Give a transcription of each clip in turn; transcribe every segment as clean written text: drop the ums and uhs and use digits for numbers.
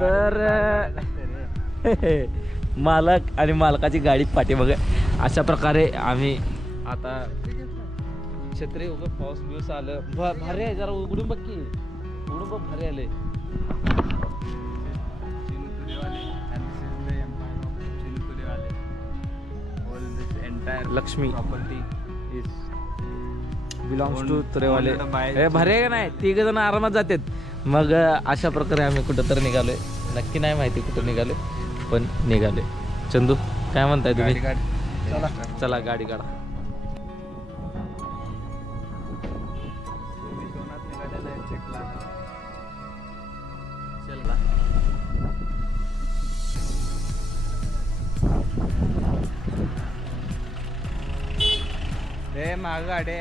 तर मालक आणि मालकाची गाडी पाठीमागे अशा प्रकारे आम्ही आता छत्री उगं पाऊस बिऊस आलं भारी आहे. जरा उघडून बघ की, उघडून बघ, भारी आले. Lakshmi property belongs to Turewale. हे भारी आहे का नाही? 3 जण आरामात जातात. मग अशा प्रकारे आम्ही कुठं तर निघालोय. नक्की नाही माहिती कुठं निघालोय, पण निघालोय. चंदू काय म्हणताय तुम्ही? चला गाडी काढा. माग गाडी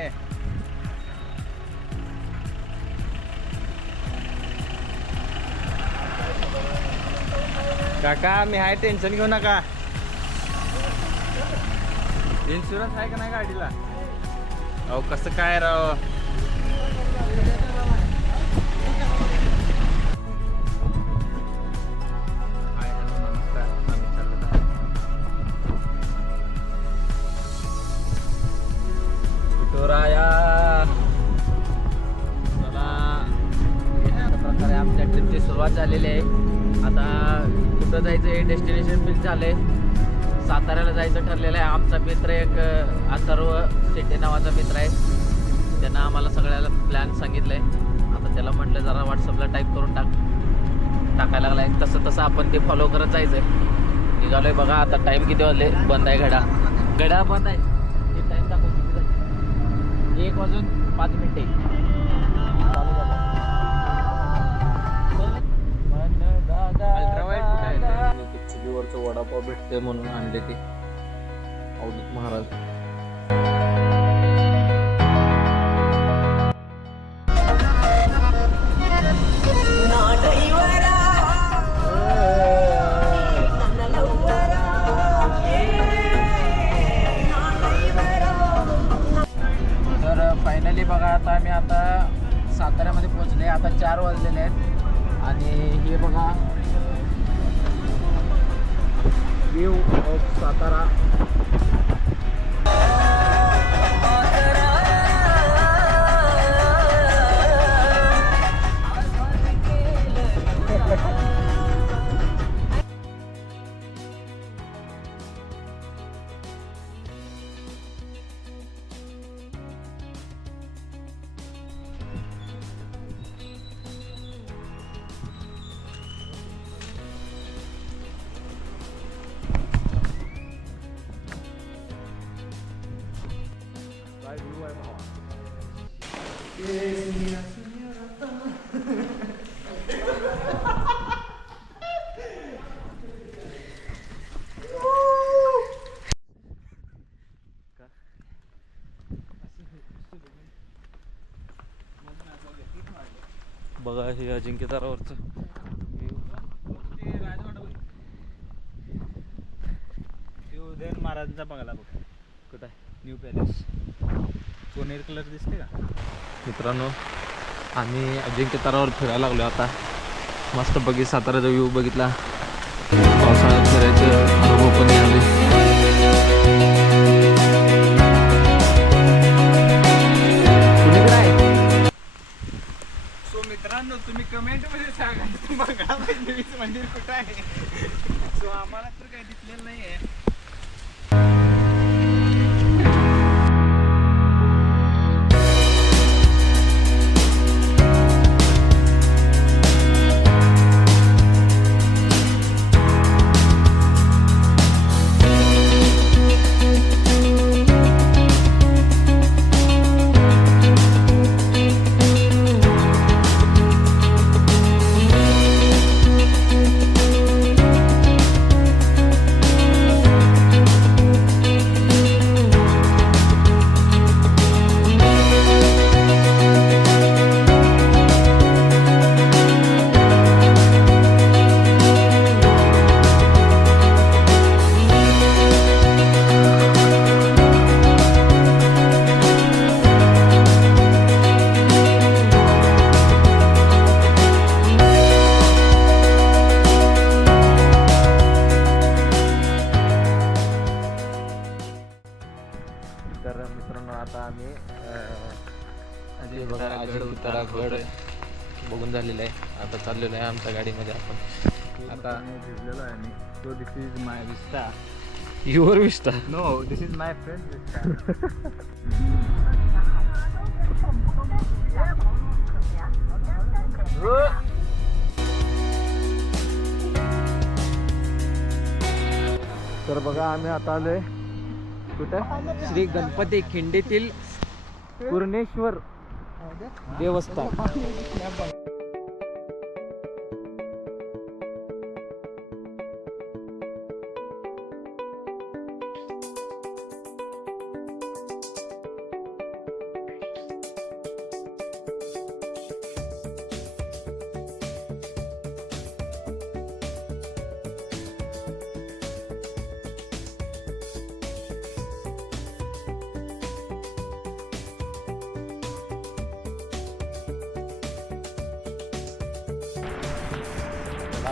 काका, मी हाय, टेन्शन घेऊ नका. इन्शुरन्स आहे का नाही गाडीला? अहो कसं काय राव. प्रकारे आमच्या ट्रिपची सुरुवात झालेली आहे. आता कुठं जायचं हे डेस्टिनेशन फिक्स झालंय. साताऱ्याला जायचं ठरलेलं आहे. आमचा मित्र एक अथर्व शेट्टे नावाचा मित्र आहे. त्यानं आम्हाला सगळ्याला प्लॅन सांगितलंय. आता त्याला म्हटलं जरा व्हॉट्सअपला टाईप करून टाकायला लागलाय. तसं आपण ते फॉलो करत जायचंय. निघालोय बघा. आता टाईम किती वाजले? बंद आहे घड्याळ बंद आहे. हे टाईम दाखव किती झाले? 1:05 चालू झालं. चुलीवरचं वडापाव भेटते म्हणून आणले ते अवधूत महाराज. तर फायनली बघा, आता आम्ही साताऱ्यामध्ये पोहोचले. आता 4 वाजलेले आहेत आणि हे बघा व्ह्यू ऑफ सातारा. बघा हे अजिंक्यतारावरचं उदयन महाराजांचा बंगला बघ. कुठं आहे? New palace. सोनेरी कलर दिसते का मित्रांनो? आम्ही अजिंक्यतारावर फिरायला लागलो. आता मस्त बघी साताऱ्याचा व्ह्यू बघितला. पावसाळ्यात फिरायचं अनुभव पण आले. मित्रांनो तुम्ही कमेंट मध्ये सांगा बंगला मंदिर कुठं आहे. सो आम्हाला तर काही दिसलेलं नाही आहे. झालेलं आहे. आता चाललेलो आहे आमच्या गाडीमध्ये आपण. आता भिजलेलो आहे मी. So this is my Vista. Your Vista. No, this is my friend Vista. तर बघा आम्ही आता आलोय कुठं, श्री गणपती खिंडीतील पूर्णेश्वर देवस्थान.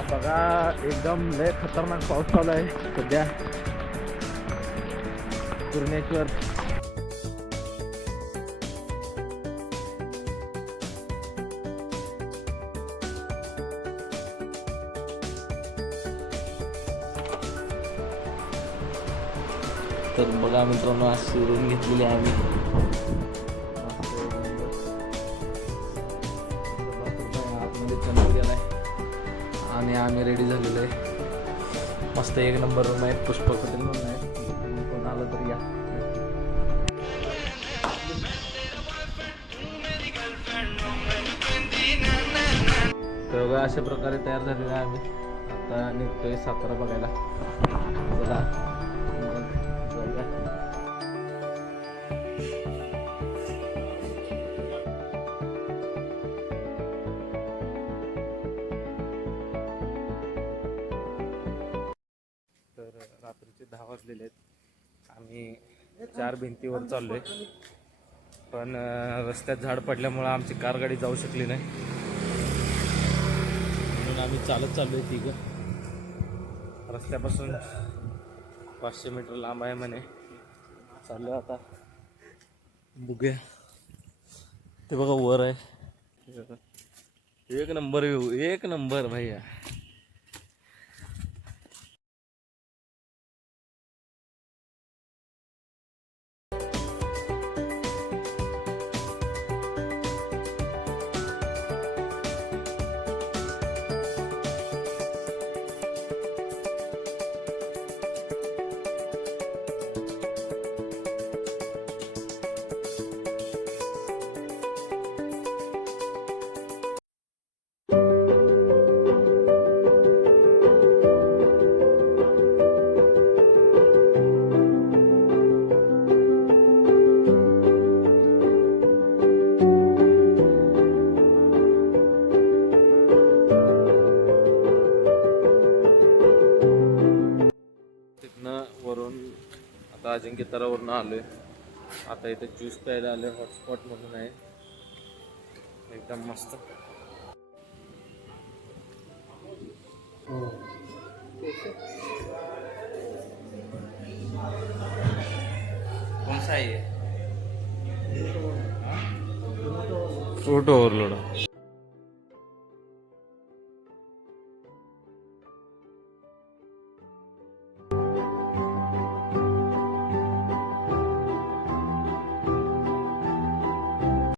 बघा एकदम लय खतरनाक पाऊस चालू आहे सध्या पूर्णेश्वर. तर बघा मित्रांनो अशी रूम घेतलेली आहे आम्ही. आतमध्ये चंद्र गेलाय आणि आम्ही रेडी झालेलो आहे. मस्त एक नंबर रूम आहे. पुष्पक हॉटेल म्हणून आहे. कोण आलं तर या. तर बघा अशा प्रकारे तयार झालेलं आहे आम्ही. आता निघतोय सातारा बघायला. चला जाऊया. तर रात्रीचे 10 वाजलेले आहेत. आम्ही 4 भिंतीवर चाललोय, पण रस्त्यात झाड पडल्यामुळं आमची कार गाडी जाऊ शकली नाही, म्हणून आम्ही चालत चाललोय. तिघं रस्त्यापासून 500 मीटर लांब आहे म्हणे. चाललो आता बघूया. ते बघा वर आहे. एक नंबर व्ह्यू, एक नंबर भैया. वरून आता अजिंक्यतरावरून आलोय. आता इथे ज्यूस प्यायला आलोय. हॉटस्पॉट म्हणून आहे, एकदम मस्त. कौन सा है? Fruit overload.